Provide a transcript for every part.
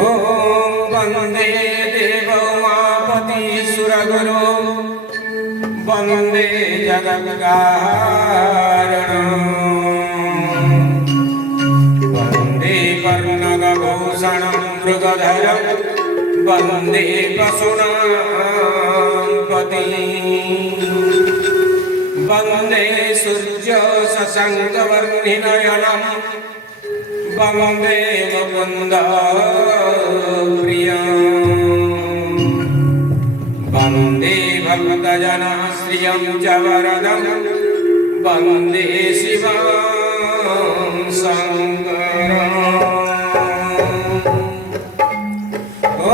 ओम वंदे देवोमापतिसुरगुरो वंदे जगत्कारणं वंदे कर्णगभूषणं मृगधरं वंदे पशूनां पतिं वंदे सूर्य शशाङ्कवर्णिनयनं वंदे मुकुन्द प्रियं वंदे भक्तजनश्रियं च वरदं वंदे शिवं शङ्करम् ॐ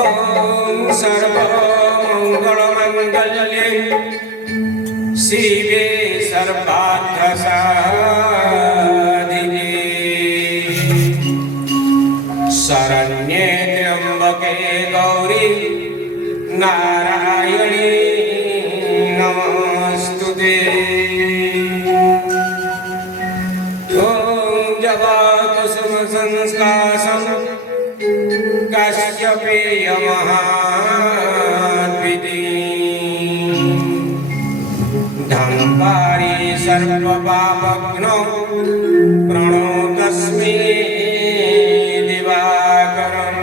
सर्वमङ्गलमङ्गल्ये शिवे सर्वार्थसाधिके शरण्ये त्र्यम्बके गौरी नारायणी नमोस्तुते। ॐ जवाकुसुमसंस्काशं काश्यपेयमहाद्वितीं धम्पारि सर्वपापघ्नो प्रणतोऽस्मि दिवाकरम्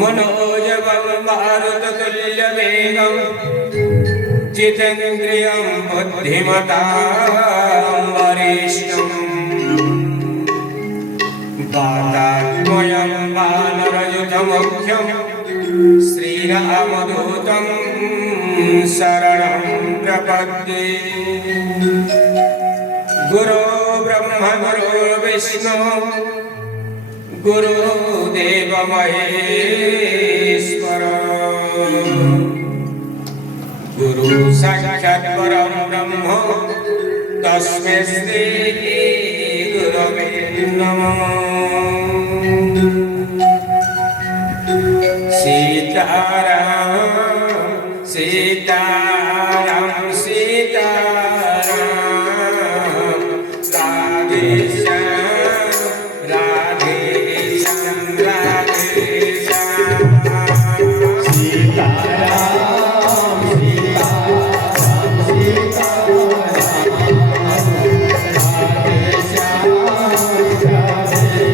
मनोजवं मारुततुल्यवेगं जितेन्द्रियं बुद्धिमतां वरिष्ठम् वातात्मयं वानरयुतमुख्यं श्रीरामदूतं शरणं प्रपद्ये। गुरो ब्रह्मा गुरो विष्णु गुरुदेव महेश्वर गुरु साक्षात् परं ब्रह्म तस्मै श्री गुरवे नमः। सीताराम सीताराम सीताराम राधे श्याम राधे श्याम राधे श्याम सीताराम सीताराम सीताराम राधे श्याम राधे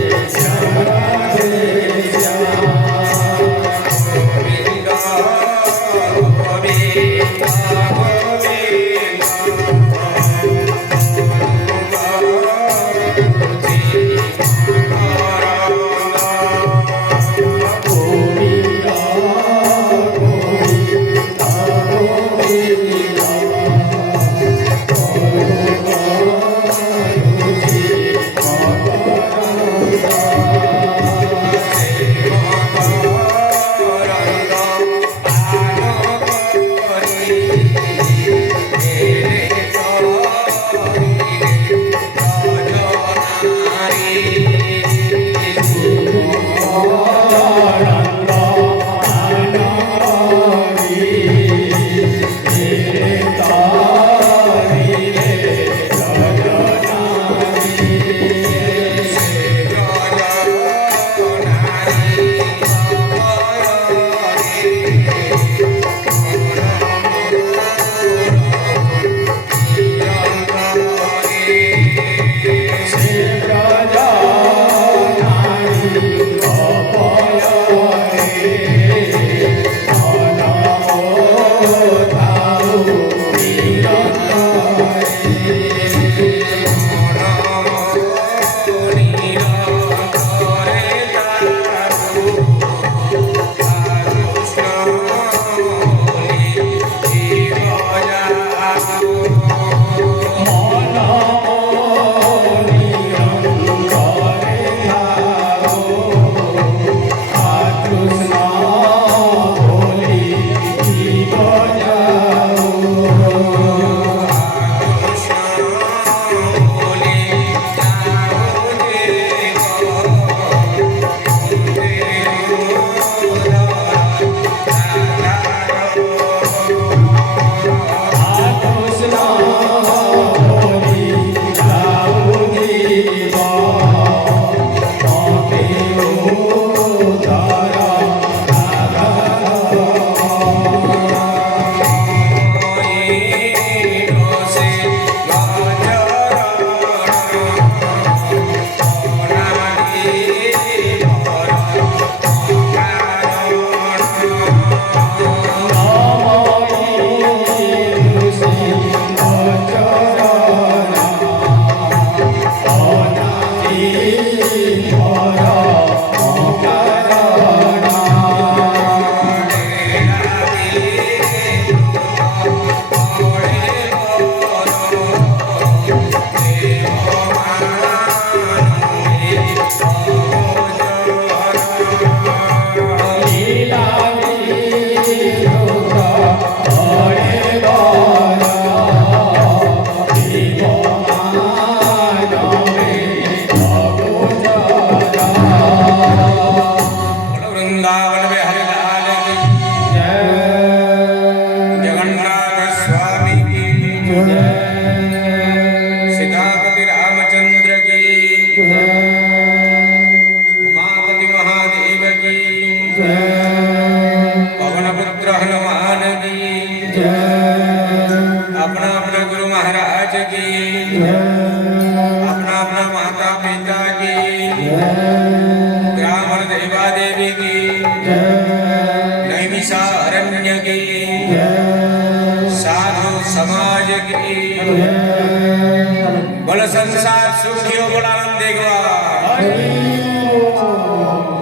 संसार सुखियो बोलानंद देगवा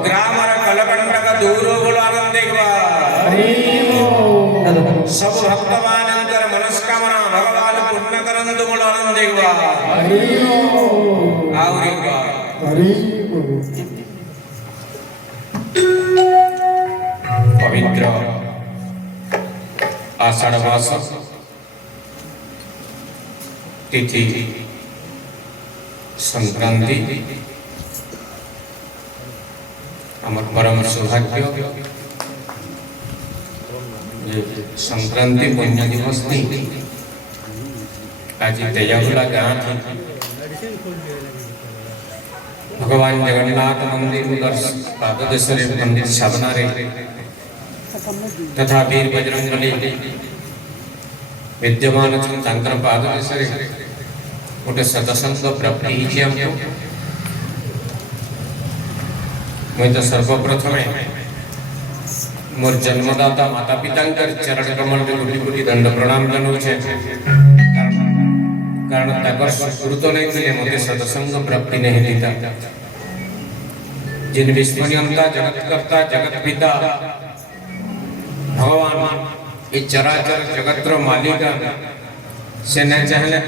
ग्रामर कलकंडक दूरो बोलानंद देगवा सब भक्तवानंकर मनस्कामना भगवान पुण्य करंदु बोलानंद देगवा आवरेगवा पवित्र आषाढ़ मास तिथि संक्रांति आमर परम सौभाग्य संक्रांति पुण्य दिवस आज तेजागुला गाँव थी भगवान जगन्नाथ मंदिर पाददेश्वरी मंदिर साबनारे तथा वीर बजरंगबली विद्यमान तांकर पाददेश्वरी गोटे सत्संग प्राप्ति मुझे तो सर्वप्रथम मोर जन्मदाता माता पिता चरण कमल में कोटि कोटि दंड प्रणाम जनाऊे कारण सुकृत नहीं थे मत सत्संग प्राप्ति नहीं दीता जिन विस्मरणीयता जगतकर्ता जगत पिता भगवान ये चराचर जगतर मालिक से न चाहले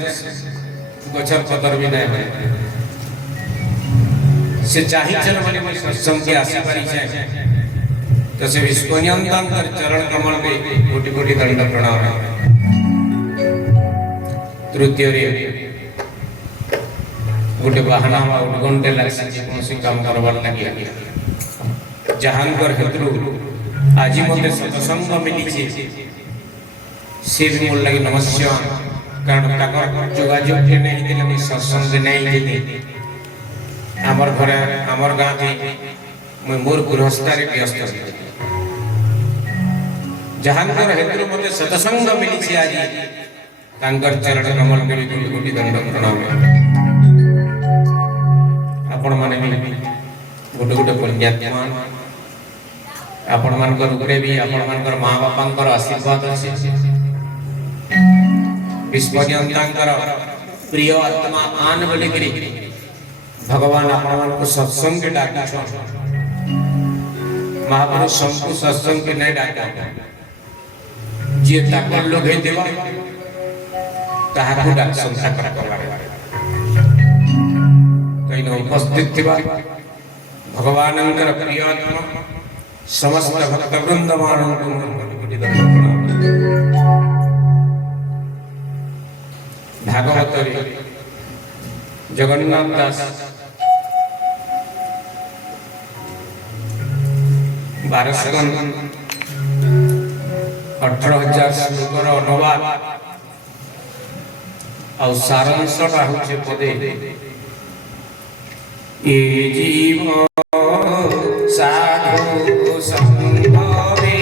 गोचर पतर भी नहीं है से चाही चल वाली मैं सत्संग के आशा करी है तो से विस्मरणीयता चरण कमल में कोटि कोटि दंड प्रणाम तृतीय रे गोटे बाहना वा घंटे लगे कौन काम करवार लगे जहांकर हेतु आज मत सत्संग मिली सी भी मोर लगे नमस्कार कारण जोगाजोग नहीं दिले मुझे सत्संग नहीं देती आमर घर आमर गाँव मुझे मोर गृहस्थार व्यस्त जहांकर हेतु मत सत्संग मिली आज चरण कमल में भी कोटि कोटि दंड प्रणाम आपण माने भी गोटे गोटे पुण्यात्मा आपण मानकर उपरे भी आपण मानकर माँ बापांकर आशीर्वाद अछि विस्मरणीयतांकर प्रिय आत्मा आन बोली करी भगवान आपण मान को सत्संग के डाका महापुरुष सबको सत्संग के नहीं डाका जे ताकर लोग है देवा ताहाकु डाक संसार करबार कहीं उपस्थित थिबा भगवानंकर प्रिय आत्मा समस्त भक्त वृंद माननको कोटि दंड प्रणाम भागवत जगन्नाथ दास 18,000 श्लोकर अनुवाद और सारांशटा होचे पदे ए जीव साधु संभवे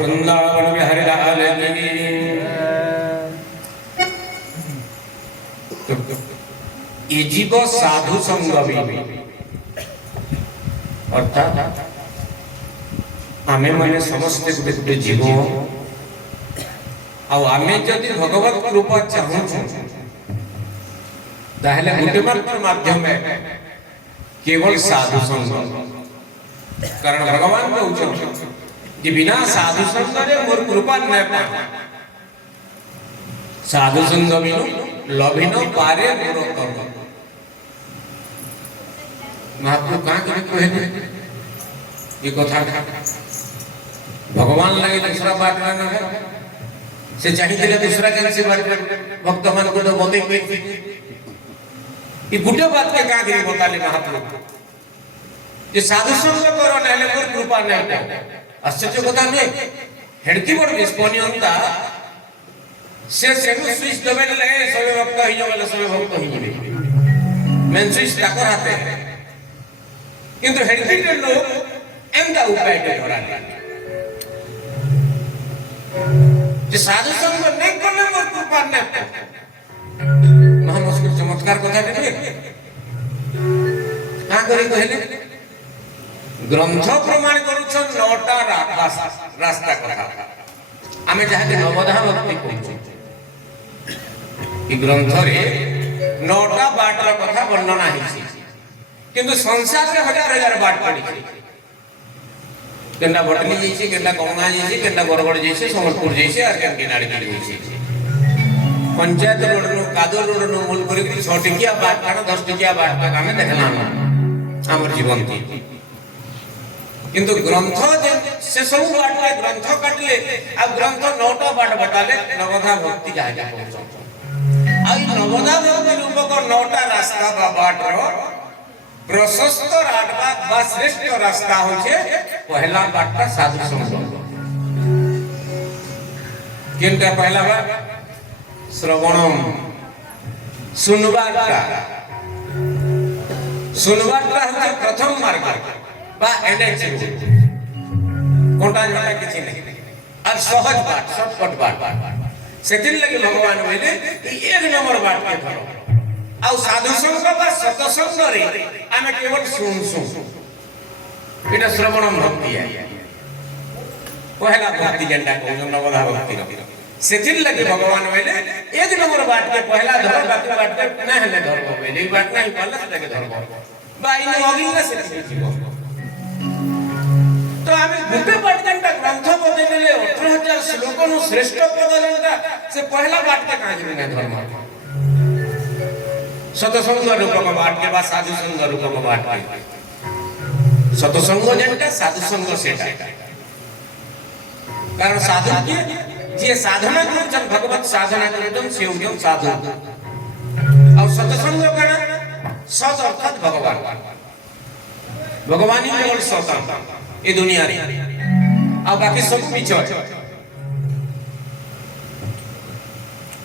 वृंदावन बिहारी लाल की ଏ ଜୀବ ସାଧୁ ସଙ୍ଗ ବି ଅର୍ଥାତ୍ ଆମେ ମାନେ ସମସ୍ତେ ଗୋଟେ ଗୋଟେ ଜୀବ ଆଉ ଆମେ ଯଦି ଭଗବତ କୃପା ଚାହୁଁଛୁ ତାହେଲେ ଗୋଟେ ମାତ୍ର ମାଧ୍ୟମ केवल साधु संग कारण भगवान कहउछन कि बिना साधु संग रे मोर कृपा न पा साधु संग बिनु लभिन पारे मोर कर्म महाप्रभु का कहे ये कथा भगवान लगे दूसरा बात न है से चाहिए दूसरा जन से बात भक्त मन को तो बते पे ये गुटे बात के का गिरी बताले महाप्रभु ये साधु संग करो नहले मोर कृपा नहीं आश्चर्य कथा नहीं हेडकी बड़ विस्पनियंता से स्विच दबे ले सबे भक्त ही जबे सबे भक्त ही जबे मेन स्विच ताकर हाथे किंतु हेडकी के लोग एंदा उपाय के धरा जे साधु संग नहीं करले मोर कृपा नहीं हम उसको चमत्कार कथा देबे का करी कहले ग्रंथ प्रमाण करूछ नौटा रास्ता कथा आमे जहा के नवधा भक्ति कहू ई ग्रंथ रे नौटा बाटर कथा वर्णना हिसी किंतु संसार रे हजार हजार बाट पड़ी केंडा बटली जैसे केंडा गंगा जैसे केंडा बरगड़ जैसे समलपुर जैसे और केन किनारे जैसे पंचायत रोड नो कादो रोड नो मूल करी 6 टिकिया बाट काना 10 टिकिया बाट का हमें देखला हमर जीवन थी किंतु ग्रंथ से सब बाट के ग्रंथ काटले आ ग्रंथ नौटा बाट बताले नवधा भक्ति जाय जा पहुंचो आई नवधा भक्ति रूपक नौटा रास्ता बा बाट रो प्रशस्त राडबा बा श्रेष्ठ रास्ता होचे पहला बाटटा साधु संग केनका पहला बा श्रवणम सुनबाटा हচ্ছে प्रथम मार्ग बा एनएच कोंटा जटा किछि नहीं और सहज बात शॉर्टकट बात सेतिन लगे भगवान बोले कि एक नंबर बात के धरो आ साधु संग बा सतसंग रे आमे केवल सुन एटा श्रवणम भक्ति है पहला भक्ति जेंडा को नवधा भक्ति सेथिन लगे भगवान बोले एक नंबर बात के पहला धर बाकी बात के न हले धरबो बोले ई बात नहीं पहला से लगे धरबो बा इन अगिला से जीवो तो हमें गुटे बात घंटा ग्रंथ बदले 18000 श्लोक नु श्रेष्ठ पद जेंटा से पहला बात के काज न धर्म सतसंग रूपक बात के बा साधु संग रूपक बात के सतसंग जेंटा साधु संग सेटा कारण साधु के जे साधना करछन भगवत साधना करछन से उजम साधु और सत्संग कना सत अर्थात भगवान भगवान ही केवल सत ए दुनिया रे आ बाकी सब मिछ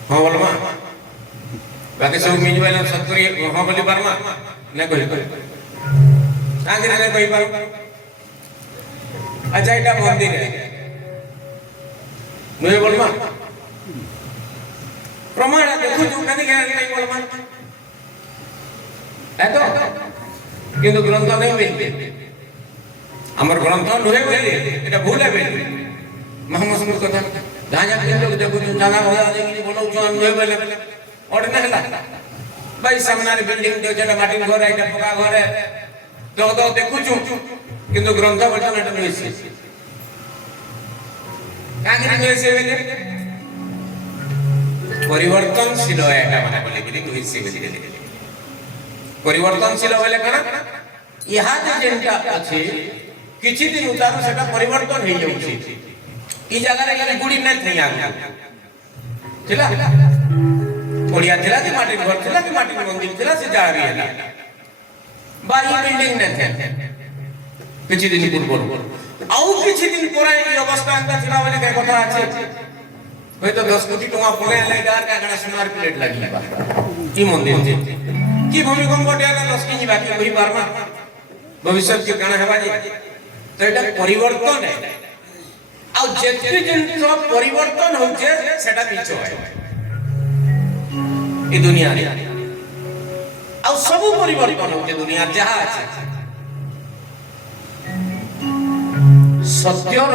हां बोलमा बाकी सब मिछ वाला सत्करी हां बोली परमा न कहि आगे न कहि पार अच्छा एटा मंदिर है मुझे बोलमा प्रमाण देखो जो कदी नहीं बोलमा है तो किंतु ग्रंथ नहीं मिलते हमर ग्रंथ नहे बेले एटा भूल है बेले महामसुर कथा जहां जहां लोग देखो जो जाना हो जाए कि बोलो जो हम नहे बेले और न हला भाई सामने बिल्डिंग दे जटा माटी घर आइटा पका घर है तो देखु छु किंतु ग्रंथ वचन एटा नहीं से कागरी से बेले परिवर्तनशील है एटा माने बोले कि दुई से बेले परिवर्तनशील बोले कना यहा जेंटा अछि किछि दिन उतार सेटा परिवर्तन हो जाउछि ई जगह रे गुडी नै थई आ थिला ओडिया थिला कि माटी घर थिला कि माटी मंदिर थिला से जा रही है बाई बिल्डिंग नै थे किछि दिन पूर्व आउ किछि दिन पर ई अवस्था अंदर थिला बोले के कथा अछि होय तो 10 कोटी टका पळे लाइडार का गणा सोनार प्लेट लागि ई मंदिर थे की भूमिकंप डेला 10 केजी बाकी वही बारमा भविष्य के गणा हेबा जे तो एटा परिवर्तन है आ जेति जिन सब परिवर्तन होचे सेटा मिछो है ई दुनिया रे ଆଉ ସବୁ ପରିବର୍ତ୍ତନ ହଉଛି ଦୁନିଆ ଯାହା ଅଛି ସତ୍ୟର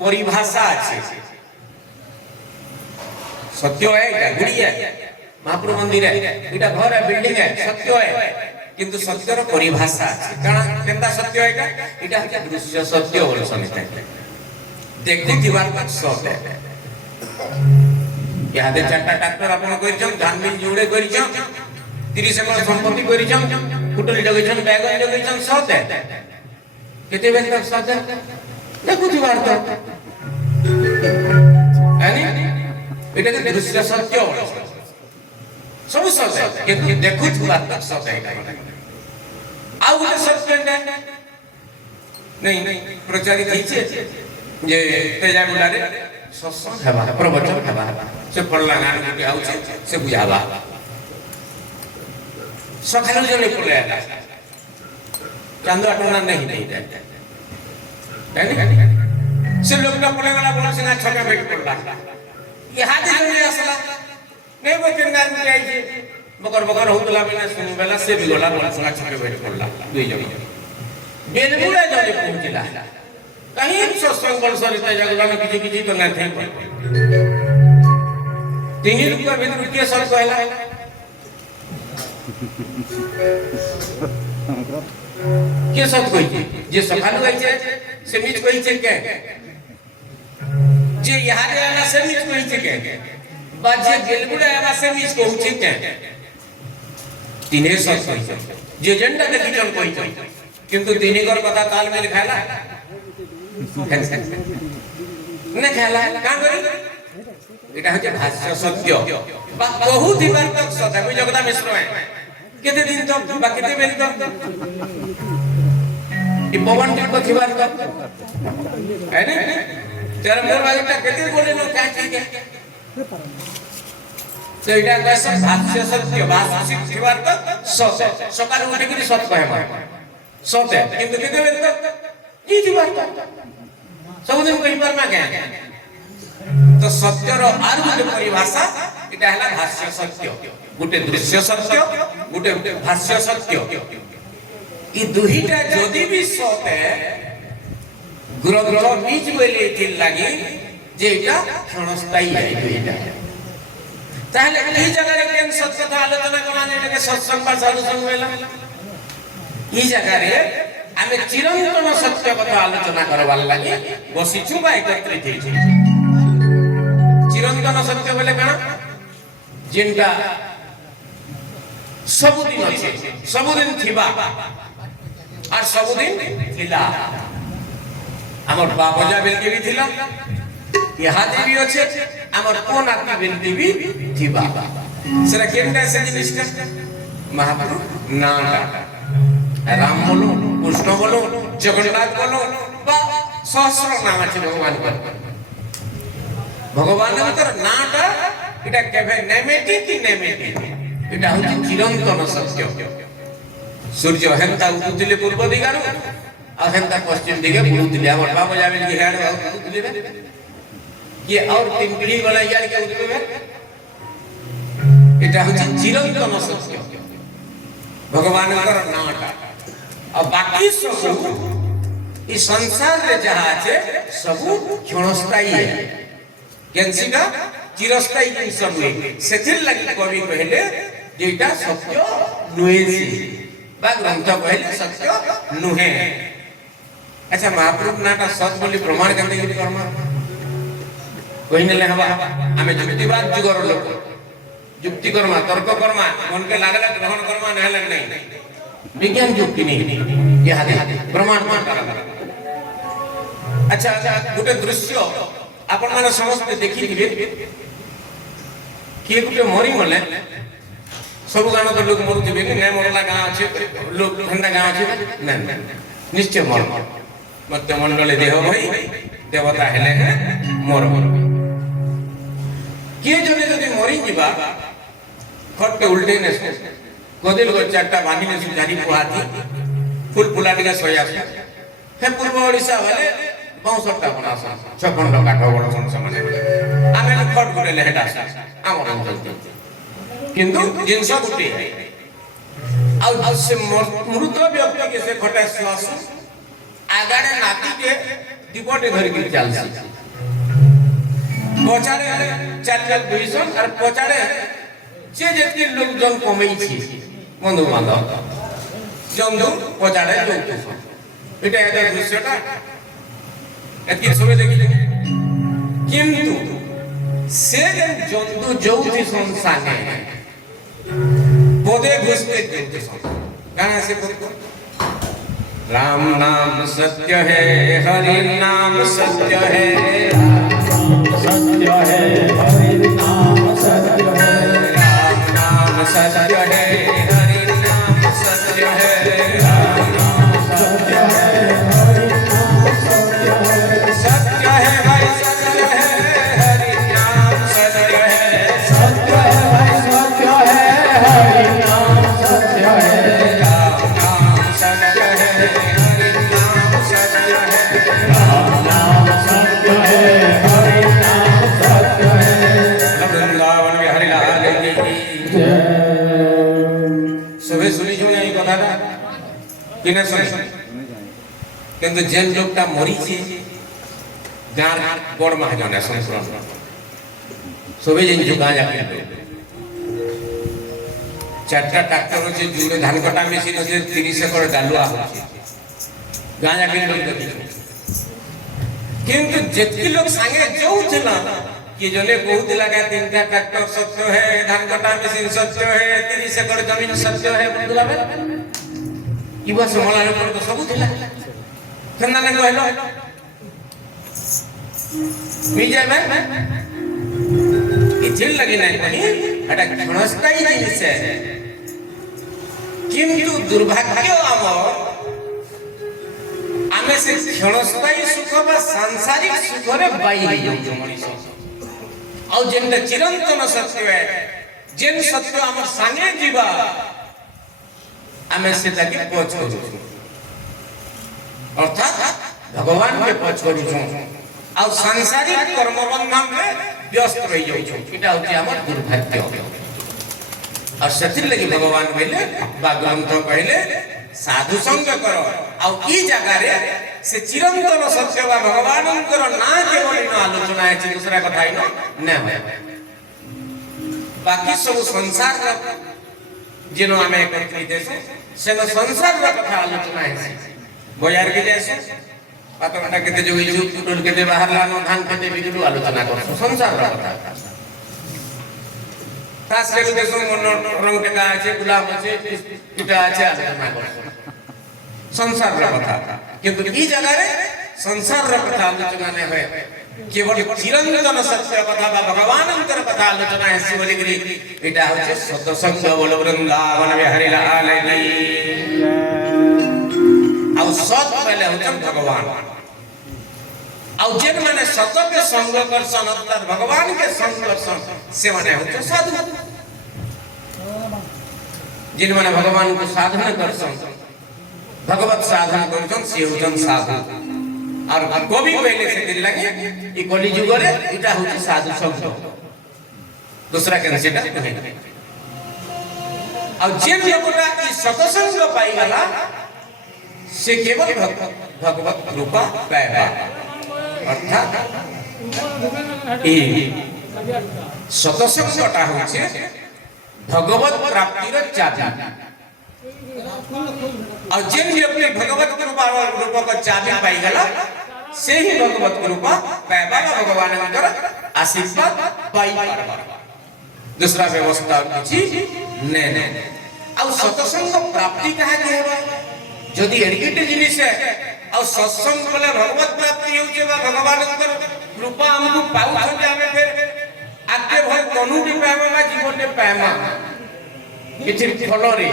ପରିଭାଷା ଅଛି सत्य है क्या गुड़ी है महाप्रभु मंदिर है इटा घर है बिल्डिंग है सत्य है किंतु सत्यर परिभाषा काना केंता सत्य है का इटा है दृश्य सत्य बोल समिता देखु दिवार तक सत्य है यहाँ दे चारटा डॉक्टर अपन करिछन जानबिल जोड़े करिछन 30 एकड़ संपत्ति करिछन कुटली जगैछन बैगन जगैछन सत्य है केते बेल तक सत्य देखु दिवार तक है नी এটা কি দৃশ্য সত্য সবু সত্য কিন্তু দেখু থুলা তক সত্য এটা আর গোটে সত্য নাই প্রচারিত হইছে যে তেজাগুলারে সৎসঙ্গ হেবা প্রবচন হেবা সে পড়লা গান গুটি আউছে সে বুঝাবা সকালে জনে পড়লে আলা চাঁদ আটনা নেই নেই তাই সে লোকটা পড়ে গেল বলে সিনা ছকে বেট পড়লা यहाँ दे जोड़े असला नहीं वो किरनार में आई थी बकर बकर होतला बिना सुन बेला से बिगोला बोला सुना छके बैठ पड़ला दुई जगह बेनबुला जाने पहुंचला कहीं सत्संग बल सरिता जगला में किसी किसी तो नहीं थे तीन रुपया भीतर के सब कहला के सब कोई जे सकाल गई छे से नीच कोई छे के जे यहाँ रे आला से नीच कोई छे के बाजे गेलबुड़ा आला से नीच को छे के तीने सब कोई छे जे एजेंडा देखि जन कोई छे किंतु तीने कर कथा ताल में खाला ने खाला का करी एटा हजे भाष्य सत्य बा बहुत ही बार तक सत्य कोई जगदा मिश्र है केते दिन तक बा केते बेल तक ई पवन टिक को थिबार तक है ने तेरा मोर वाला केते बोले न क्या चाहिए तो एटा कैसे भाष्य सत्य भाष्य थिबार तक सत्य सकाल उठे कि सत्य कहमा सत्य किंतु केते बेल तक ई थिबार तक सब दिन कहि पर ना क्या तो सत्यर आरु जे परिभाषा एटा हला भाष्य सत्य गुटे दृश्य सत्य गुटे भाष्य सत्य ई दुहीटा जदी भी सत्य ग्रंथ बीज बोले थिल लागि जे एटा क्षणस्थायी है दुहीटा ताहले ई जगह रे केन सत्य कथा आलोचना करने एटाके सत्संग बा साधु संग वेला ई जगह रे आमे चिरंतन सत्य कथा आलोचना करवार लागि बसिछु बा एकत्रित हेछि चिरंतन सत्य बोले काना जिनका सबुदिन अछि सबुदिन थिबा और सबुदिन थिला हमर बाबजा बेलके भी थिला यहाँ देवी अछि हमर कोन आत्मा बेलके भी थिबा सेरा केनटा से जिनिसटा महाप्रभु नाटा राम बोलो कृष्ण बोलो जगन्नाथ बोलो बा सहस्र नाम अछि भगवान को भगवान तर नाटा इटा केभे नेमेटिक कि नेमेटिक इटा होछि चिरंतन सत्य सूर्य हेंता उदिले पूर्व दिगारु आ हेंता पश्चिम दिगे बुलुदिले हमर बाबा जाबे कि हेड उदिले ये और तीन पीढ़ी वाला यार के उदिले इटा होछि चिरंतन सत्य भगवान कर नाटा और बाकी सब इस संसार रे जहां আছে सब क्षणस्थायी है केनसिका चिरस्थायी जिनिस नुहे सेथिर लागि कवि कहले जेटा सत्य नुहे बा ग्रंथ कहले सत्य नुहे अच्छा महाप्रभु नाटा सत बोली प्रमाण करने के कर्म कहिनले हवा हमें युक्तिवाद जुगर लोक युक्ति कर्मा तर्क कर्मा मन के लागला ग्रहण कर्मा नहले नहीं विज्ञान युक्ति नहीं ये हाथे प्रमाण मान करा अच्छा गुटे दृश्य आपण माने समस्त देखि दिबे के गुटे मरी मले सब गाना तो लोग मरु दिबे नै मरला गां अछि लोग ठंडा गां अछि नै निश्चय मर मध्य मंडले देह भई देवता हेले मर के जने जदि मरि जिबा खट के उल्टे ने गोदिल गो चारटा बांधी ने सुधारी पुहाती फूल फुलाटी का सोया हे पूर्व ओडिसा वाले 62टा बनासा 56 काठ बड़ सन समान आमे खट गुडे लेहटा आमर किंतु जिनस गुटी ଆଉ ସେ ମୃତ ବ୍ୟକ୍ତି के से खटे श्वास आगाड़े नाती के दीपटे धरिक चलसी पछाड़े चार दुईसन और पछाड़े जे जेतकी लोक जन कमई छी बंधु बांधव जंदु पछाड़े लोक एटा एटा दृश्यटा एतकी सबे देखि किंतु से जंतु जोथि संसाने पदे घुसते जोथि संसाने गाना से राम नाम सत्य है हरि नाम सत्य है सत्य है हरि नाम सत्य है राम नाम सत्य है हरि नाम सत्य है राम नाम सत्य है हरि नाम सत्य है सत्य है भाई सत्य है हरि नाम सत्य है सत्य है भाई सत्य है हरि नाम सत्य है राम नाम सत्य है हरि नाम सत्य है राम नाम सत्य है हरि नाम सत्य है वृंदावन में हरि लाल की जय सुबह सुनी जो नहीं कथा था किने सुने किंतु जेन लोकटा मरी छी गार बड़ महाजन है संस्करण सुबह जेन जो गाया के चारटा ट्रैक्टर होचे जुड़े धान कटा मशीन होचे 30 एकड़ डालुआ होचे गाया के लोग देखि किंतु जेतकी लोग संगे जाउथिला कि जने बहुत लगा 3टा ट्रैक्टर सत्य है धान कटा मशीन सत्य है 30 एकड़ जमीन सत्य है बुझला बे इबा समला लोग तो सब थिला केना ने कहलो विजय में इथिल लगी नहीं कहीं हटा क्षणस्थायी नहीं से किंतु दुर्भाग्य आमे से क्षणस्थायी सुख बा सांसारिक सुख रे बाई जाउ मनीष और जेनटा चिरंतन सत्य है जेन सत्य हमर संगे जीवा आमे सेटा के पछ करू अर्थात भगवान के पछ करू और सांसारिक कर्म बंधन में व्यस्त रही जाउ एटा होची हमर दुर्भाग्य और सतिर लगी भगवान कहले बा ग्रंथ कहले साधु संग करो और ई जगह रे से चिरंतन सत्य बा भगवानंकर ना केवल न आलोचना है दूसरा कथा ही न है बाकी सब संसार जिनो हमें करते देशे से संसार कथा आलोचना है बाजार के जैसे पाता घंटा केते जो इजु टोल केते बाहर लानो धान केते बिगड़ू आलोचना कर संसार कथा खास करके देशो मन रंग के আছে गुलाब আছে এটা আছে आलोचना कर संसार कथा किंतु ई जगह रे संसार कथा आलोचना ने है केवल चिरंतन सत्य कथा बा भगवान अंतर कथा आलोचना है शिव लिगरी एटा होचे सत्संग बोल वृंदावन में हरि लाल की और सत पहले होचे भगवान और जिन माने सत के संग करसन अर्थात भगवान के संग करसन से माने होचे साधु जिन माने भगवान को साधना करसन भगवत साधन करसन से होचन साधु और कवि पहले से दिल लगे ई कलि युग रे इटा होची साधु शब्द दूसरा के सेटा कहे और जेन लोगरा ई सत्संग पाई गला से केवल भगवत कृपा पाएगा अर्थात ई सत्संगटा होचे भगवत प्राप्ति रो चाबी और जिन व्यक्ति भगवत कृपा रूप को चाबी पाई गला से ही भगवत कृपा पाएगा भगवान अंतर आशीर्वाद पाई पाएगा दूसरा व्यवस्था किछि ने और सत्संग प्राप्ति कहा के है जदी एडिकेट जिनिस है और सत्संग बोले भगवत प्राप्ति होजे बा भगवान अंतर कृपा हमको पाउ जावे फिर आगे भय तनु भी पाएमा बा जीवन ने पाएमा किछि फल रे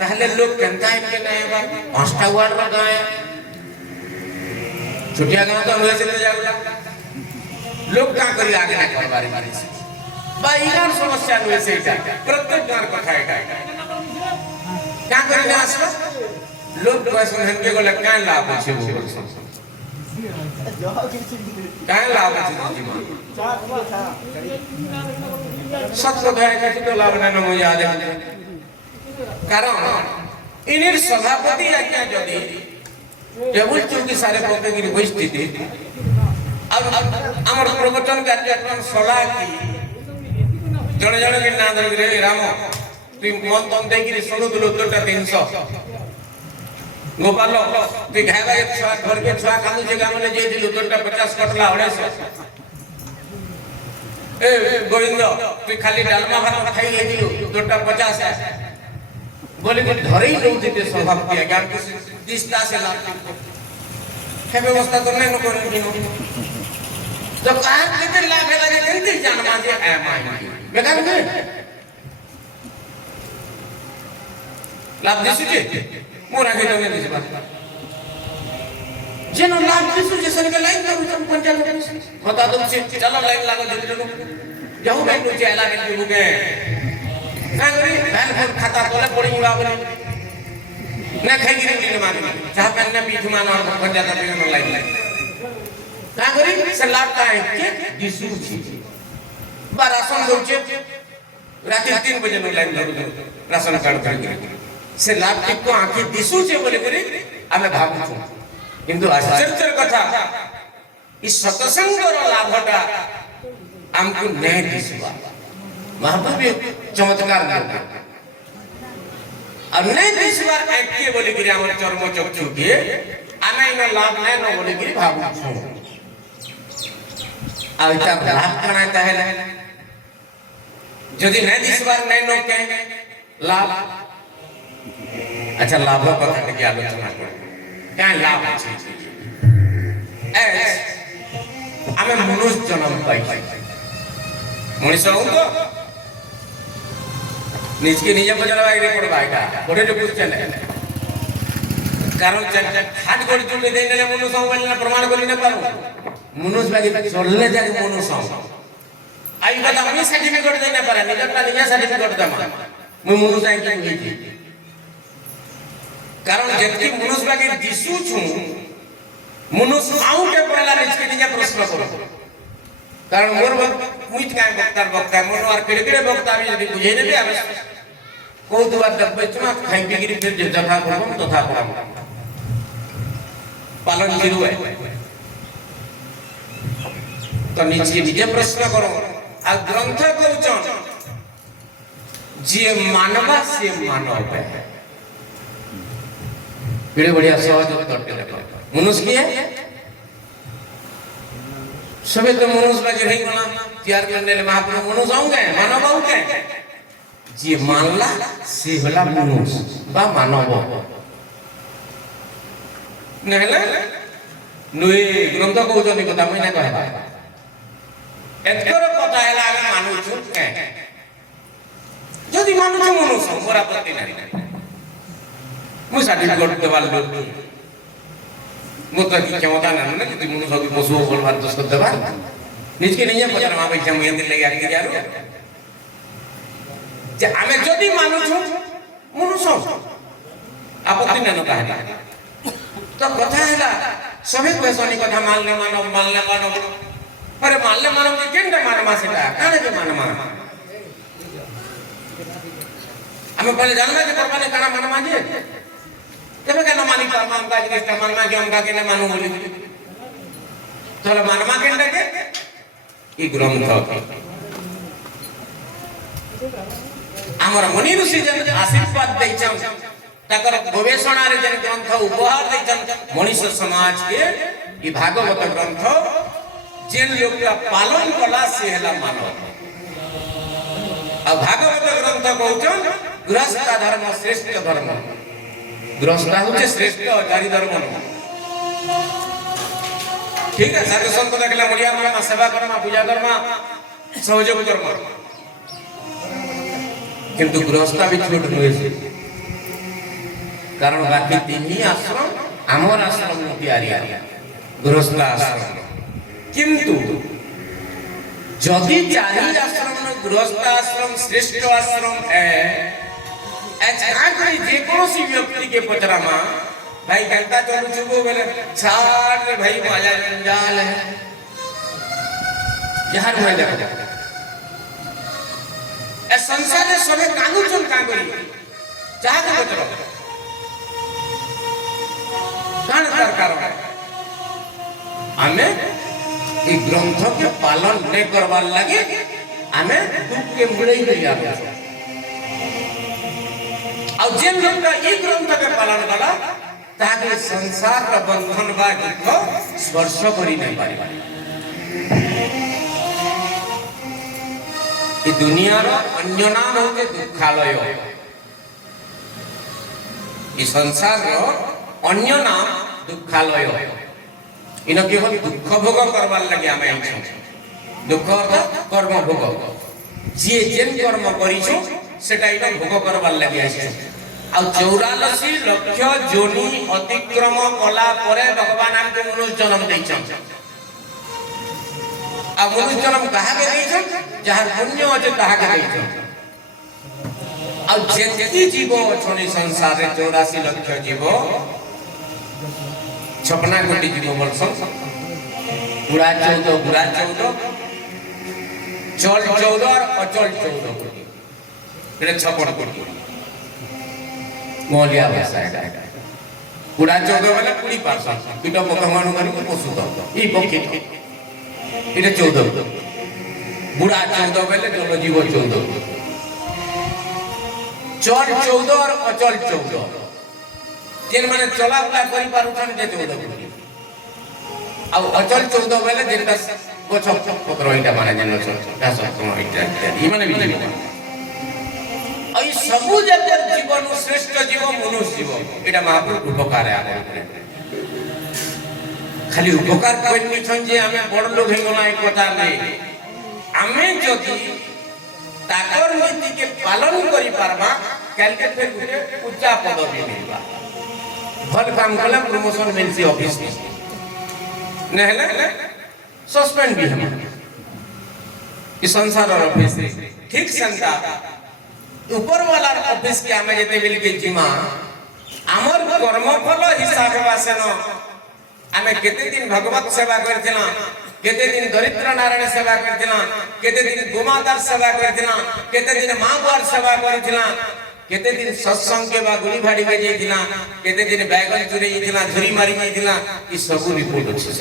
ताहले लोग केनता इनके नहीं बा पांचटा वार्ड में गए छुटिया गांव तो हमरे चले जाउला लोग का करी आगे ना करबारी मारी बा इनार समस्या नुए से इटा प्रत्येक गांव कथा है क्या करी ना आसवा लोग बस हनके को लग कान लाभ छे वो कान लाभ छे जीवन सत्य धरे के तो लाभ ना मुझे याद है कारण इनिर सभापति आज्ञा जदि टेबुल चौकी सारे पकेगिरी बसती आमर प्रवचन कार्यक्रम सला की जड़े जड़े के ना धरे राम तुम मन तन देगिरी शुणुलु दुटा 300 गोपाल तुम घागा छुआ घर के छुआ कामु जे गामले जे दिलु दुटा 50 कटला 250 ए गोविंद तू खाली डालमा भात खाई दिलु दुटा 50 बोले कि धरे ही लोग थे सभापति आज्ञा दिसता से लाभ है व्यवस्था तो नहीं करेंगे तो कहां कितने लाभ है लगे कितने जान माजे है माय बेकार है लाभ दिसु जे मोरा के दोने दिस बात जेनो लाभ दिसु जे सन के लाइन करू तुम पंचायत बता दो चलो लाइन लागो जल्दी जाऊ मैं नीचे आला के बुके ना करी धन फोन खाता तोले पड़ी बाबरे ना खाइगिरी नी माने जहां पे ने बीच मान और पंचायत पे लाइन का करी से लाभ का है के दिसु छी बा राशन दउचे रात 3 बजे में लाइन धरु राशन कार्ड कर से लाभ को आंखी दिसु छे बोले करी हमें भाबु छु किंतु आश्चर्य कथा इस सत्संगर लाभटा हमको नहीं दिसवा महाप्रभु चमत्कार करता अब नहीं दिसवार के बोले गिरी हमर चर्म चक्षु के आना इन लाभ नहीं न बोले गिरी भाबु छु आइता लाभ करना चाहे यदि नहीं दिसवार नहीं नो के लाभ अच्छा लाभ कथा के आलोचना कर क्या लाभ छै हमें मनुष्य जन्म पाई मनुष्य हो तो निज के निजे बजला बाइरे पड़बा एटा बड़े जो क्वेश्चन है कारण हाथ गोड़ जुड़ दे देले मनुष्य हो बोलना प्रमाण बोली न पारो मनुष्य बाकी चलले जाके मनुष्य आई कथा हम सर्टिफिकेट दे न पारे निजटा निया सर्टिफिकेट दमा मु मनुष्य आई की होई कारण जति मनुष्य बाकी दिसु छु मनुष्य आउ के पड़ला निज के निजे प्रश्न करो कारण मोर मुइत काय वक्ता मोर और केड़े वक्ता भी यदि बुझे ने आवे को दुआर दबचना खाई बिगिरी फिर जथा करम तथा करम पालन जीरो है तो निजे प्रश्न करो आ ग्रंथ कहउचन जे मानवा से मानव है बड़े बढ़िया सहज उत्तर देखो मनुष्य की है सभी तो मनुष्य बाजी नहीं बना तैयार करने ले महाप्रभु मनुष्य आऊंगे मानव आऊंगे जी मानला से होला मनुष्य बा मानव नहले नुई ग्रंथ को जनी कथा मैं ना कहबा एतकर कथा हैला आगे मानु छु के जदी मानु छु मनुष्य मोरा प्रति नहीं मु सर्टिफिकेट देवाल मुद्दा की क्षमता नहीं ना कि मनुष्य की पशु बोल बात तो देवा निज के नहीं पता मा भाई जम यंत्र लगे आके यारो जे हमें जदी मानु छु मनुष्य आपत्ति न कहा तो कथा हैला सभी क्वेश्चन कथा मान ले मानो अरे मान ले मानो के केंडा मानमा सेटा काने के मानमा हमें पहले जानना के परमाने काना मानमा जे तबे केन मानी परमा हम काज के मानमा के हम का के न मानु बोली चलो मानमा केंडा के ई ग्रंथ हमर मुनि ऋषि जन आशीर्वाद दैछन तकर गवेषणा रे जन ग्रंथ उपहार दैछन मनुष्य समाज के ई भागवत ग्रंथ जेन लोग का पालन कला से हला मानव अब भागवत ग्रंथ कहउछन गृहस्थ धर्म श्रेष्ठ धर्म गृहस्थ होचे श्रेष्ठ चारि धर्म ठीक है साधु संत देखला बढ़िया में सेवा करमा पूजा करमा सहयोग करमा किंतु गृहस्थ भी छोट होए कारण बाकी तीन ही आश्रम आमर आश्रम तैयारी गृहस्थ आश्रम किंतु जदि चारि आश्रम गृहस्थ आश्रम श्रेष्ठ आश्रम है जे कोसी व्यक्ति के पचरामा भाई घंटा चलू चुको बोले छाड़ रे भाई माया जंजाल है जहां में देखो ए संसार में सबे कानू चुन का करी चाहे बचरो कान तार कारण हमें ई ग्रंथ के पालन नहीं करवार लगे हमें दुख के मुड़ई नहीं आवे और जेन लोग ई ग्रंथ के पालन कला ताके संसार का बंधन बा दुख स्पर्श करी नहीं पारी ई दुनिया रो अन्य नाम होते दुखालय ई संसार रो अन्य नाम दुखालय इन केवल दुख भोग करवार लगे आमे आइछो दुख अर्थ कर्म भोग जे जेन कर्म करिछो सेटा इनो भोग करवार लगे आइछो आ 84 लक्ष जोनि अतिक्रम कला परे भगवान हमके मनुष्य जन्म दैछन आ मनुष्य जन्म कहा के दैछन जहार पुण्य अछि ताहा के दैछन आ जेति जीव अछनी संसार रे 84 लक्ष जीव छपना कोटी जीव वर्ष बुढ़ा 14 चल 14 और अचल 14 कोटी एटा 56 कोटी मोलिया भाषा है बुढ़ा 14 वाला पूरी पासा कीट पतंगाणु करी पशु तो ई पक्षी एटा 14 बुढ़ा 14 वाले जल जीव 14 चल 14 और अचल 14 जेन माने चला बुला करि पारुछन जे 14 कोटी आ अचल 14 बेले जेटा गछ पत्र इटा माने जेन घास इटा ई माने भी आई सबु जतर जीवन श्रेष्ठ जीव मनुष्य जीव एटा महापुरुष उपकार है खाली उपकार करनी छन जे हमें बड़ लोग हेगोना एक कथा नहीं हमें जदि ताकर नीति के पालन करि पारबा काल के फिर उच्चा पदवी मिलबा भल काम कला प्रमोशन मिलसी ऑफिस में नहले सस्पेंड भी हम इस संसार और ऑफिस ठीक संता ऊपर वाला ऑफिस के हमें जेते मिल के जिमा हमर कर्म फल हिसाब वासन हमें केते दिन भगवत सेवा करथिना केते दिन दरिद्र नारायण सेवा करथिना केते दिन गोमाता सेवा करथिना केते दिन मां बार सेवा करथिना केते दिन सत्संग के बा गुली भाड़ी में जाइथिना केते दिन बैगन चुरे जाइथिना झुरी मारी जाइथिना ई सब रिपोर्ट अछि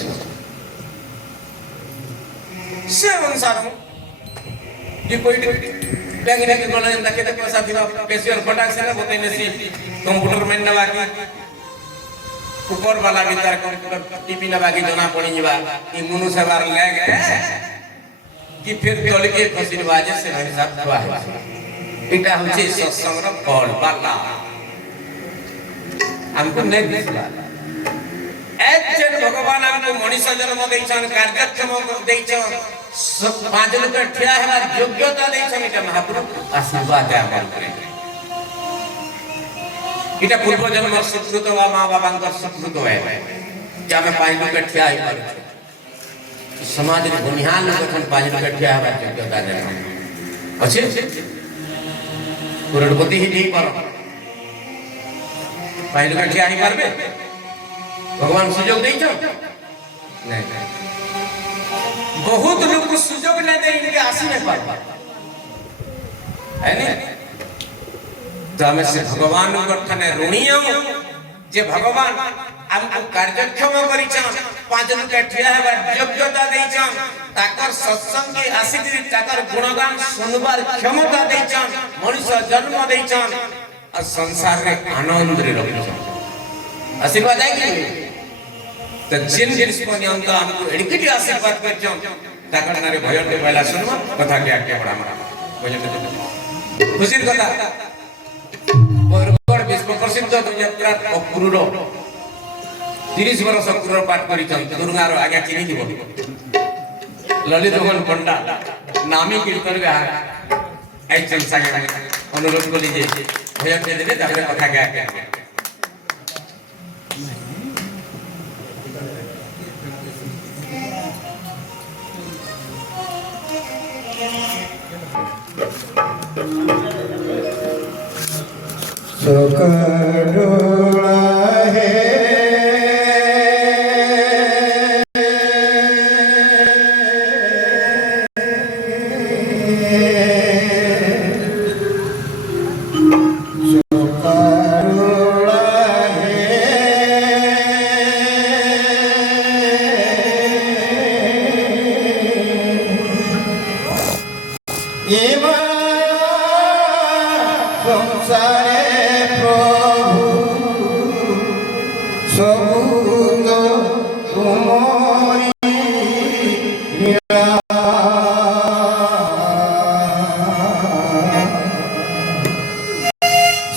से अनुसार डिपोजिट बैंक के गणना जंता केते पैसा दिबा पेशियर फटाक से बतै नेसी कंप्यूटर में नवा की ऊपर वाला भीतर कंप्यूटर टीपी नवा की जना पड़ी जीवा ई मनु सेवार ले गए कि फिर टोली के फसिल बाजे से हिसाब हुआ है इटा होचे सत्संग रो फल बाला हमको नहीं दिसला एक जन भगवान हमको मनुष्य जन्म दैछन कार्यक्षम दैछन 5 लोग ठिया हेला योग्यता दैछन इटा महापुरुष आशीर्वाद है हमर ऊपर इटा पूर्व जन्म सुकृत वा मां बाबांकर सुकृत है जे हमें 5 लोग ठिया ही पर समाज रे बनिहाल लोग खन 5 लोग ठिया हेबा योग्यता दे अछि करोड़पति ही नहीं पर पहले का क्या ही करबे भगवान सुजोग देई छ नहीं बहुत लोग को सुजोग न दे इनके आसी नहीं पार है नहीं तो हमें से भगवान गठने ऋणीय जे भगवान हमको कार्यक्षम करी छ 5 लोग ठिया है योग्यता देई छ ताकर सत्संग के आसिक ताकर गुणगान सुनबार क्षमता दै छन मनुष्य जन्म दै छन और संसार रे आनंद रे रखि छन आशीर्वाद है कि त जिन जिन स्पनियंत हमको एडिकेट आशीर्वाद कर छन ताकर नारे भयन के पहला सुनवा कथा के आके बड़ा भजन खुशीर कथा बरगढ़ विश्व प्रसिद्ध यात्रा अक्रूर 30 वर्ष अक्रूर पाठ करी छन दुर्गा रो आगे चिनी दिबो ललित मोहन पंडा नामी कीर्तन गाय ऐचन संगे अनुरोध को लीजिए भजन दे देबे तारे कथा गाय के सकरुणा है सुका সংসারে প্রভু সবুজ তুমরি লীলা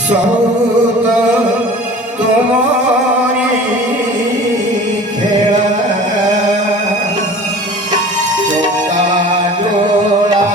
সবুজ তুমরি খেলা চোকা ডোলা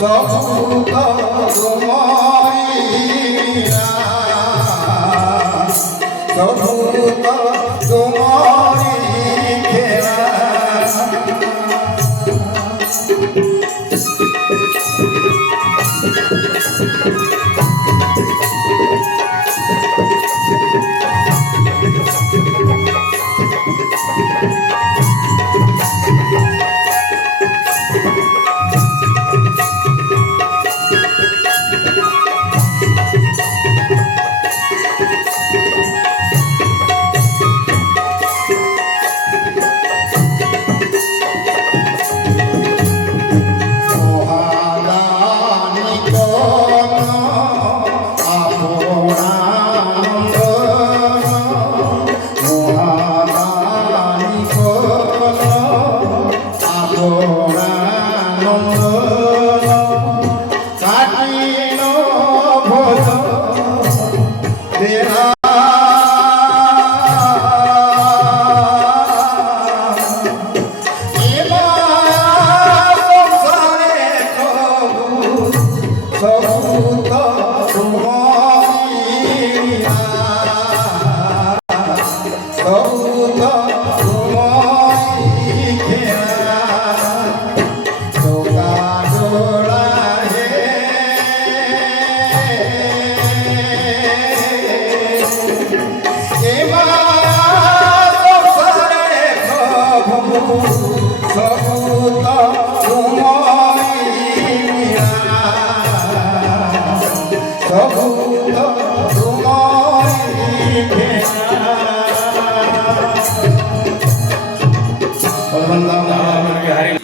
সবুত তোমারিয়া ସବୁ ତ ତୁମରି ଖେଳା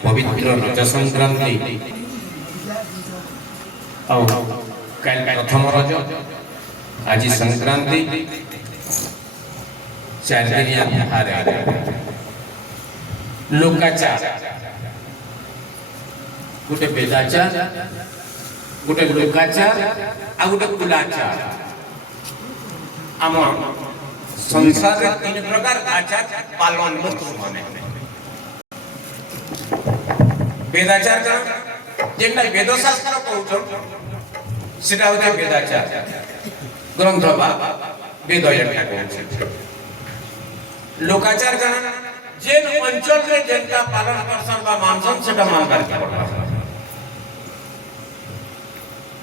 पवित्र रज संक्रांति कल प्रथम रज आज संक्रांति 4 दिन लोकाचार गोटे बेदाचार गोटे लोकाचार आ गोटे कुलाचार आम संसार 3 प्रकार आचार पालन माने वेदाचार का जेनटा वेद शास्त्र कहउछो सेटा होते वेदाचार ग्रंथ बा वेद एकटा कहउछो लोकाचार का जेन अंचल रे जेनटा पालन करसन बा मानसन सेटा मानकार के पड़बा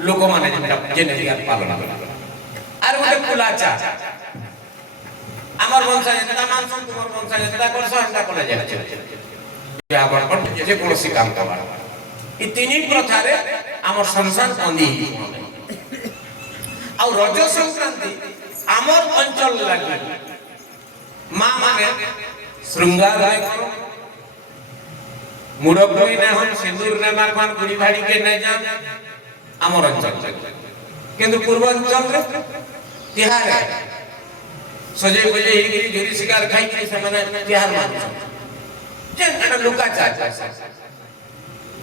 लोक माने जेनटा पालन कर आर गोटे कुलाचार हमर वंश जेनटा मानसन तुमर वंश जेनटा करसन एटा कोना जाय जे कोनसी काम करबा ई तीनी प्रथा रे हमर संसार बंदी आ रज संक्रांति हमर अंचल लागि मां माने श्रृंगार करो मुड़बुई ने हम सिंदूर ने मारमान गुड़ी भाड़ी के नै जा हमर अंचल किंतु पूर्वांचल रे तिहार सजे बजे हिगिरी झुरी शिकार खाई के समान तिहार मान जे लोकाचार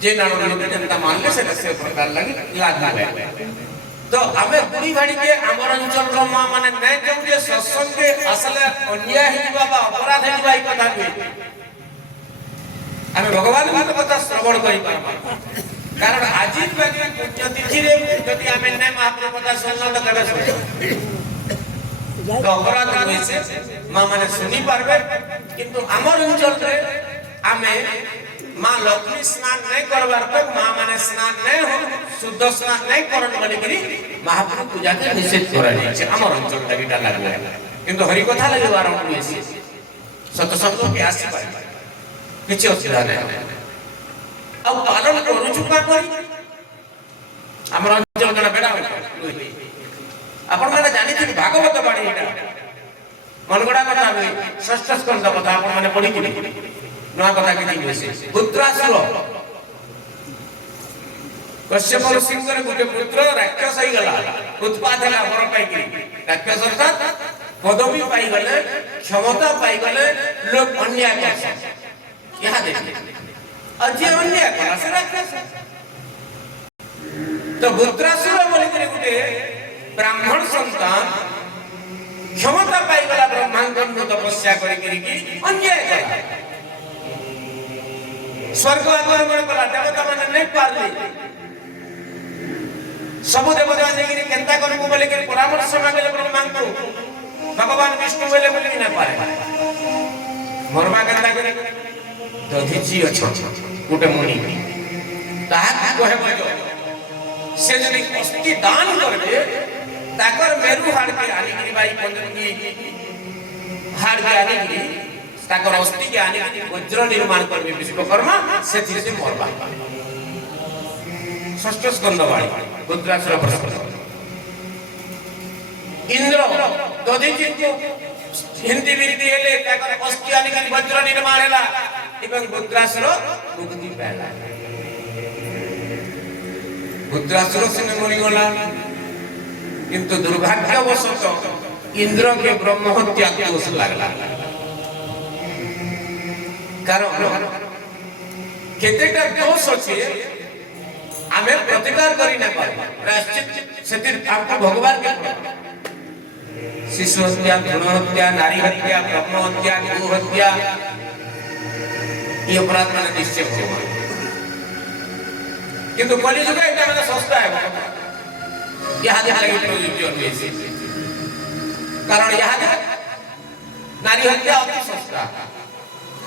जे नानो लोक जनता मानले से प्रकार लागू है तो हमें गुड़ी भाड़ी के हमर अंचल रो मां माने नै कहू जे सत्संग के असले अन्याय हिबा बा अपराध हिबा ई कथा हुए हमें भगवान के कथा श्रवण करि पारमा कारण आज पुण्यतिथि रे यदि हमें नै महाप्रभु कथा सुनला तो कबे सुन तो अपराध होई से मां माने सुनी पारबे किंतु हमर अंचल रे हमें मां लक्ष्मी स्नान नहीं करबार तक मां माने स्नान नहीं हो शुद्ध स्नान नहीं करन बने करी महाप्रभु पूजा के निषेध करा जाय छै हमर अंचल लगीटा लागले किंतु हरि कथा लगे बार होई छै सत्संग के आसी पाई किछ असुविधा नहीं अब पालन करू चुका करी हमर अंचल कना बेडा अपन माने जानि छी भागवत बाणी एटा मनगड़ा कथा होई षष्ठ स्कंद कथा अपन माने पढी कि नया कथा के दिन होइसे पुत्रासुर कश्यप ऋषिंकर गोटे पुत्र राक्षस होई गला उत्पात हला बर पाई कि राक्षस अर्थात पदवी पाई गले क्षमता पाई गले लोग अन्याय करछ यहां देखिए अजे अन्याय करा से राक्षस तो पुत्रासुर बोली करे गोटे ब्राह्मण संतान क्षमता पाई गला ब्रह्मांड को तपस्या करी कि अन्याय करा स्वर्ग आगमन कला देवता माने नहीं पारले सब देवता ने केनता करबो बोले के परामर्श मांगले ब्रह्मा को भगवान विष्णु बोले बोली ना पाए मरवा केंता करे दधिची अछ गुटे मुनि ताहा कहे बजो से जदी अस्थि दान करबे ताकर मेरु हाड़ के आनी की भाई पंजनी हाड़ के आनी की ताकर अस्थि के आनी की वज्र निर्माण करबे विश्वकर्मा से से मरवा षष्ठ स्कंद वाली रुद्रासुर प्रश्न इंद्र दधिची को हिंदी विधि हेले ताकर अस्थि आनी की वज्र निर्माण हैला एवं रुद्रासुर मुक्ति पाला रुद्रासुर से मरि गला किंतु दुर्भाग्यवशत इंद्र के ब्रह्म हत्या दोष लागला कारण केतेटा दोष अछि आमे प्रतिकार करि न पार प्रायश्चित सेतिर आपको भगवान के शिशु हत्या भ्रूण हत्या नारी हत्या ब्रह्म हत्या गो हत्या ये अपराध माने निश्चय हो किंतु कली जुग एटा माने सस्ता है यहां जहां लगे प्रयुक्त होए से कारण यहां नारी हत्या अति सस्ता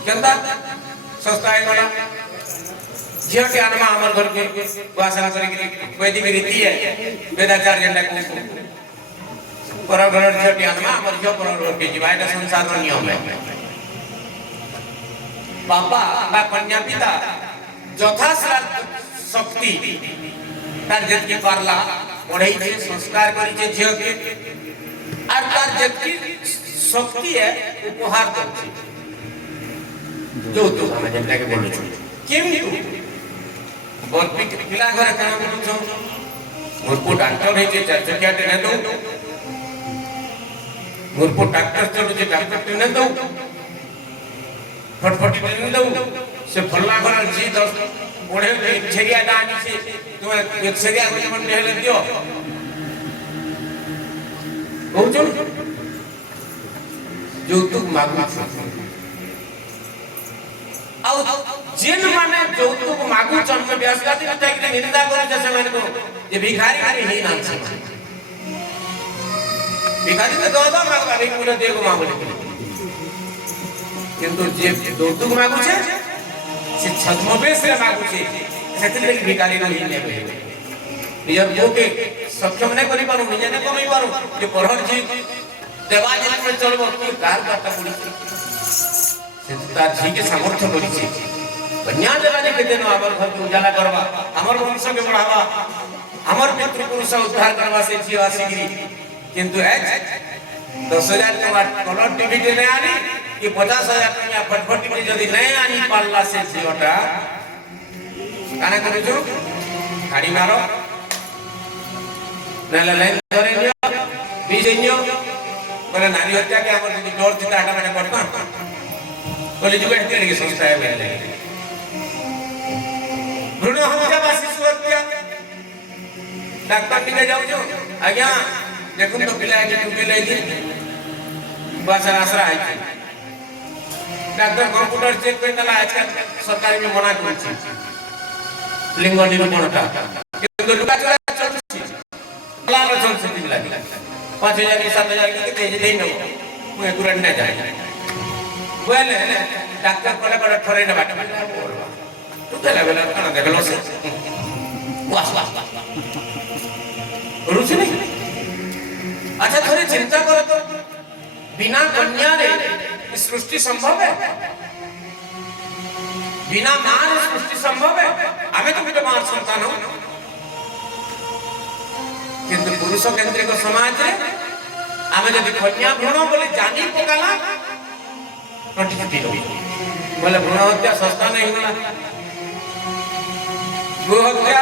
केंदा सस्ता है वाला झियो के आनमा हमर घर के वासना करे के वैदिक रीति है वेदाचार जेंडा को पर घर झियो के आनमा हमर झियो पर के जीवा एटा संसार रो नियम है बाबा बा कन्या पिता यथासाध्य शक्ति तार जेतकी पारला पढ़ाई छे संस्कार करी छे झियो के और तार जेतकी शक्ति है उपहार दे जो तो हम जेंडा के बोलु छी किंतु और पिला घर काम करू छो मोरपो डॉक्टर है जे चर्चा देने दो मोरपो डॉक्टर चलो जे डॉक्टर देने दो फटफटी देने दो से फल्ला घर जी 10 ओढ़े छेरिया डानी से तुम एक छेरिया को मन हेले दियो बुझो যৌতুক মাগু आउ जिन माने যৌতুক मागु चंद व्यासगादी ने ताकि निंदा करे जैसे मैंने को ये भिखारी खाली ही नाम से भिखारी तो दो मागवा नहीं पूरा देखो मांगले किंतु जे যৌতুক मागु छे से छद्मबे से मागु छे सेतिले भिखारी नहीं नेबे नियर के सक्षम नहीं करि पारो निजे ने कमई पारो जे परहर जी देवाजी में चलबो की कार बात पड़ी से तार जी के सामर्थ्य करी छे कन्या देवाजी के देनो हमर घर के उजाला करबा हमर वंश के बढ़ावा हमर पितृ पुरुष उद्धार करवा से जी आसीगिरी किंतु आज 10,000 टका कलर टीवी देने आनी कि 50,000 टका फटफटी में यदि नहीं आनी पालला से जीवटा काना करे जो गाड़ी मारो नले लाइन धरे लियो बीज नियो बोले नारी हत्या के हमर जदी डर चिता हटा मैंने करता बोले जुगे हत्या के संस्था है बेले भ्रूण हत्या बा शिशु हत्या डॉक्टर निके जाऊ जो आज्ञा देखुन तो पिला के टुके ले दी बस आसरा है डॉक्टर कंप्यूटर चेक कर देला आजकल सरकारी में मना कर छी लिंग निरूपणटा किंतु लुका चला चलछि लाल चल से दिन लागी 5,000 की 7,000 की तेज दे नो मु तुरंत न जाय बोले डॉक्टर कोले बड़ ठरे न बाट तू देला बेला कना देखलो से वाह वाह रुचि नहीं अच्छा थोड़ी चिंता करो तो बिना कन्या रे सृष्टि संभव है बिना मां रे सृष्टि संभव है हमें तो बिना मां संतान हो किंतु पुरुष केंद्रिक समाज रे आमे जदी कन्या भ्रूण बोले जानी पकाला कटिकटी रही बोले भ्रूण हत्या सस्ता नहीं होला गो हत्या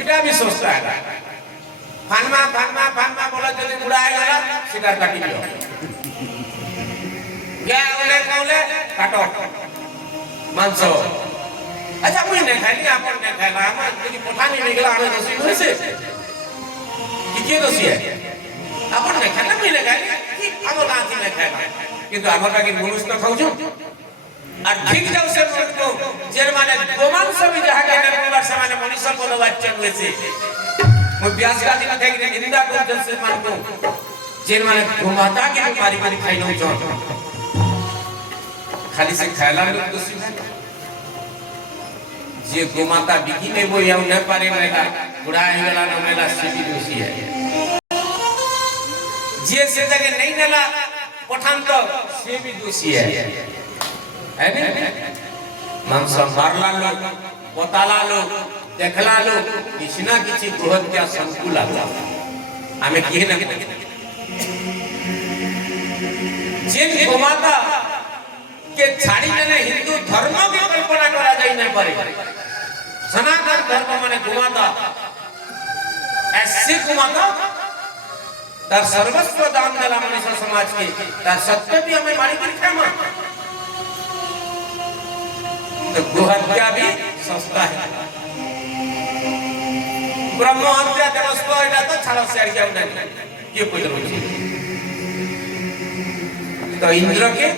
इटा भी सस्ता है फानमा बोला जदी बुढ़ा है गला शिकार काटी दियो क्या बोले काटो मांस अच्छा मुई ने खाली आपन ने खाला हम जदी पठानी निकला आने दोषी होय से के दोषी है अपन ने खाला मुई ने खाली कि हमर गांधी ने खाला किंतु हमर का कि मनुष्य तो खाऊ जो और ठीक जाऊ से को जेर माने गोमान सब जहां के परिवार से माने मनुष्य को वाचन हुए से मु व्यास गादी ने कहि निंदा को जन से मान को जेन माने गोमाता के मारी मारी खाई नो जो खाली से खायला लोग दोषी है जे गोमाता बिकी ने वो या न पारे मेला बुढ़ा ही वाला न मेला सीधी दोषी है जे से जगह नहीं नला पठान तो से भी दोषी है ना मांस मारला लोग पोताला लोग देखला लोग किसी ना किसी बृहत क्या संकुल आता हमें किए ना जिन गोमाता के छाड़ी ने हिंदू धर्म की कल्पना करा जाए नहीं पारे सनातन धर्म माने गोमाता ऐसी गोमाता तार सर्वस्व दान दिला मनुष्य समाज के तार सत्य भी हमें मारी की खेमा तो गोहत्या भी सस्ता है ब्रह्म हत्या दिवस को इधर तो छाड़ा से आगे उन्हें ये कुछ रोची तो इंद्र के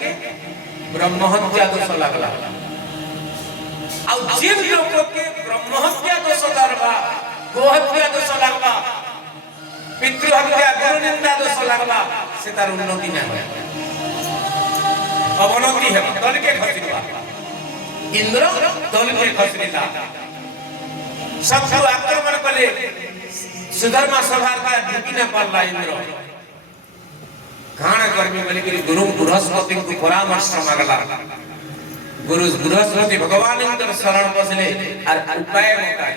ब्रह्म हत्या दोष लगला और जिन लोगों के ब्रह्म हत्या दोष लगला गोहत्या दोष लगला पितृ हत्या गुरु निंदा दोष लगला से तार उन्नति न हो अवनति है दल के खसरिला इंद्र दल के खसरिला शत्रु आक्रमण कले सुधर्मा सभा का ढुकी न पाला इंद्र घाण कर्मी बोले कि गुरु बृहस्पति को परामर्श मांगला गुरु बृहस्पति भगवान इंद्र शरण बसले और उपाय मौका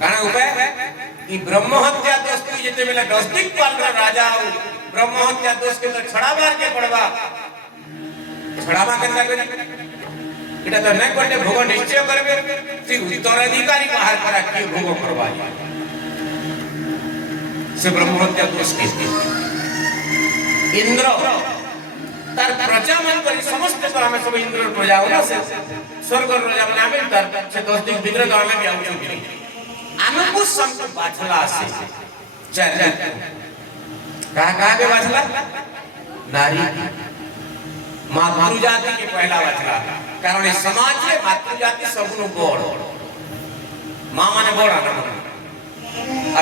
काना उपाय कि ब्रह्म हत्या दोष की जेते बेला दस्तिक पालरा राजा हो ब्रह्म हत्या दोष के तो छड़ा मार के पड़वा छड़ा मार के लगे इटा तो नहीं कोटे भोग निश्चय करबे ती उत्तराधिकारी बाहर करा के भोग करवा से ब्रह्म हत्या दोष की इंद्र तार प्रजा मन करी समस्त तो हमें सब इंद्र प्रजा होला से स्वर्ग प्रजा मन हमें तार से 10 दिन भीतर तो हमें भी आउछु कि हमको संत बाछला से चार कहा के बाछला नारी मातृ जाति के पहला बाछला कारण इस समाज में मातृ जाति सबनु बड़ मां माने बड़ा ना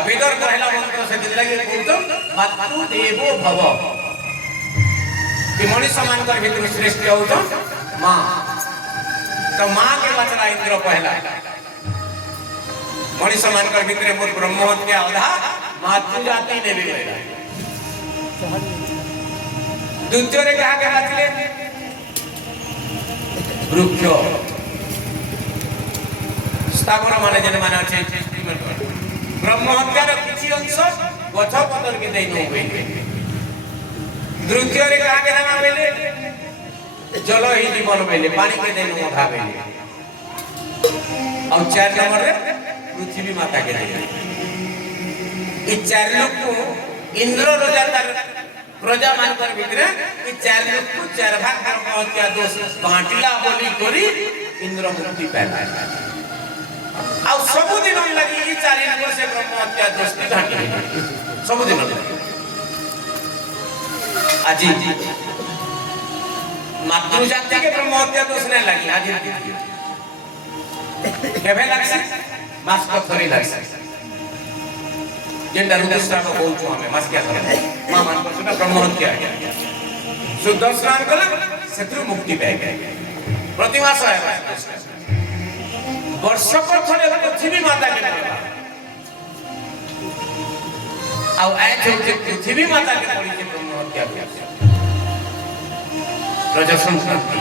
अभी तो पहला मंत्र से दिल लगे एकदम मातृ देवो भव कि मनुष्य मानकर भीतर श्रेष्ठ हो तो मां तो मां के बचला इंद्र पहला मनुष्य मानकर भीतर मोर ब्रह्म हत्या अधा मातृ जाति ने भी पहला द्वितीय रे कहा के बचले वृक्ष स्थावर माने जन माने আছে ब्रह्म हत्यार किछि अंश गछ पतर के देई न होई द्वितीय रे कहा के नाम बेले जल ही जीवन बेले पानी के देनु उठा बेले और 4 नंबर रे पृथ्वी माता के देले ई 4 लोग को इंद्र राजा तार प्रजा मानकर भीतर ई 4 लोग को 4 भाग ब्रह्म हत्या दोष बांटिला बोली करी इंद्र मुक्ति पाला और सब दिन लगी ई 4 नंबर से ब्रह्म हत्या दोष की घाटी सब दिन আজি मातृ जाति के ब्रह्म हत्या दोष नहीं लगी आज केबे लागसे मास को थरी लागसे जेंडा रुद्रस्था को बोलछो हमें मास क्या करे मां मान को सुना ब्रह्म हत्या शुद्ध स्नान कले शत्रु मुक्ति पाए गए प्रतिमास है वर्ष को थोड़े पृथ्वी माता के और आज जो पृथ्वी माता के पड़ी के ब्रह्म हत्या रजसन संति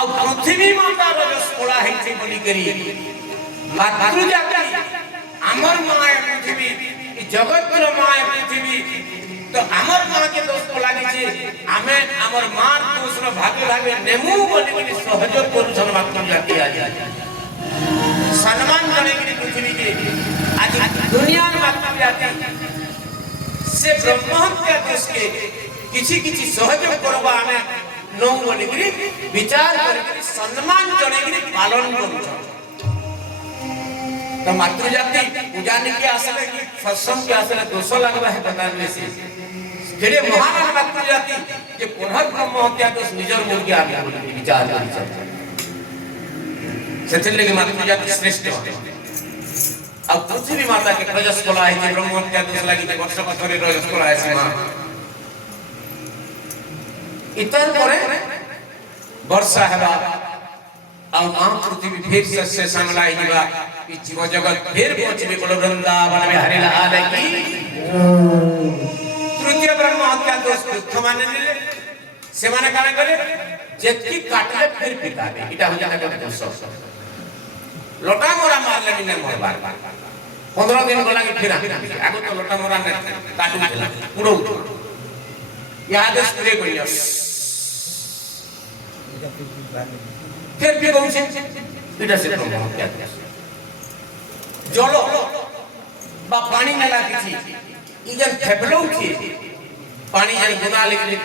और पृथ्वी माता रजस कोला है से बोली करी मातृ जाति अमर माय पृथ्वी जगत रो माय पृथ्वी तो अमर मां के दोष कोला नीचे हमें अमर मां दोष रो भागे भागे नेमु बोली के सहयोग करू छन मातृ जाति आज सम्मान करे की पृथ्वी के आज दुनिया में मातृ जाति से ब्रह्म हत्या दोष के किछि किछि सहयोग करबा हमें नो बोली के विचार करके सम्मान जने के पालन करू तो मातृ जाति पूजा नहीं के आसले की सत्संग के आसले दोष लगवा है बताने से जेरे महान मातृ जाति जे पुनः ब्रह्म हत्या दोष निजर मुर्गी आगे विचार करी सेचले के मातृ जाति श्रेष्ठ अब पृथ्वी माता के रजस कला है ब्रह्म हत्या दोष लगी के वर्ष पथरे रजस कला है सीमा इतर परे वर्षा हेबा और मां पृथ्वी फिर से संगलाई जीवा कि जीव जगत फिर पहुंचबे बोलो वृंदावन में हरि लाल की तृतीय ब्रह्म हत्या दोष दुख माने ले से माने काने करे जेतकी काटले फिर पिटाबे इटा हो जाता है दोष लोटा मोरा मारले बिना मरबार 15 दिन गला के फिर आगो तो लोटा मोरा ने काटू देला पुरो याद स्प्रे करियो फिर भी कहू छे इटा से ब्रह्म हत्या जलो बा पानी नेला किछि इजन फेफलो छी पानी जन गुना लेके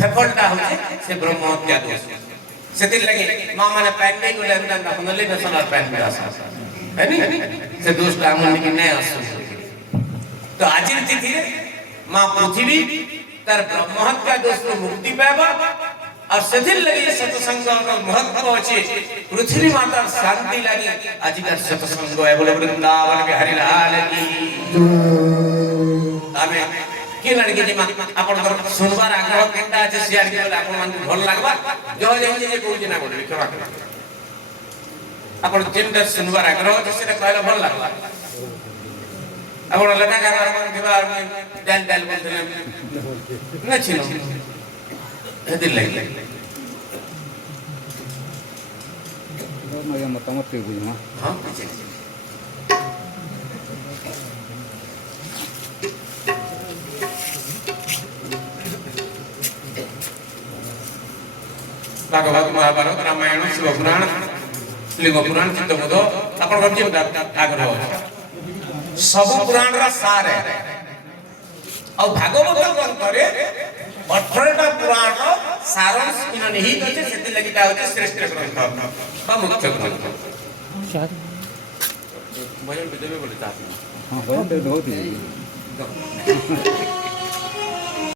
फेफलटा होचे से ब्रह्म हत्या दोष सेति लगे मां माने पैन नहीं गोले अंदर हमले न सोना पैन में आसा है नी से दोष का मन की नहीं आसो तो आज तिथि मां पृथ्वी तर ब्रह्म हत्या दोष को मुक्ति पाबा और सेति लगे सत्संग का महत्व अछि पृथ्वी माता शांति लगी आज का सत्संग है बोले वृंदावन के हरि लाल की आमें कि लड़के जे आपण सुनबार आग्रह केटा আছে শেয়ার করে आपण মান ভাল লাগবা जो जे जे कहू ना बोले क्षमा कर आपण जेंडा सुनबार आग्रह আছে সেটা কইলে ভাল লাগবা आपण लगा कर मान दिवार में डाल डाल बोलते न छिनो এদিন লাগি मैं मतामत के बुझमा हां भागवत महाभारत रामायण शिव पुराण लिंग पुराण चित्तबोध आपण बच्चे आग्रह सब पुराण रा सार है और भागवत ग्रंथ रे 18टा पुराण रो सारांश इन निहित अछि सेति लगिता होछि श्रेष्ठ ग्रंथ बा मुख्य ग्रंथ भजन विदेवे बोले चाहती हां भजन तो बहुत ही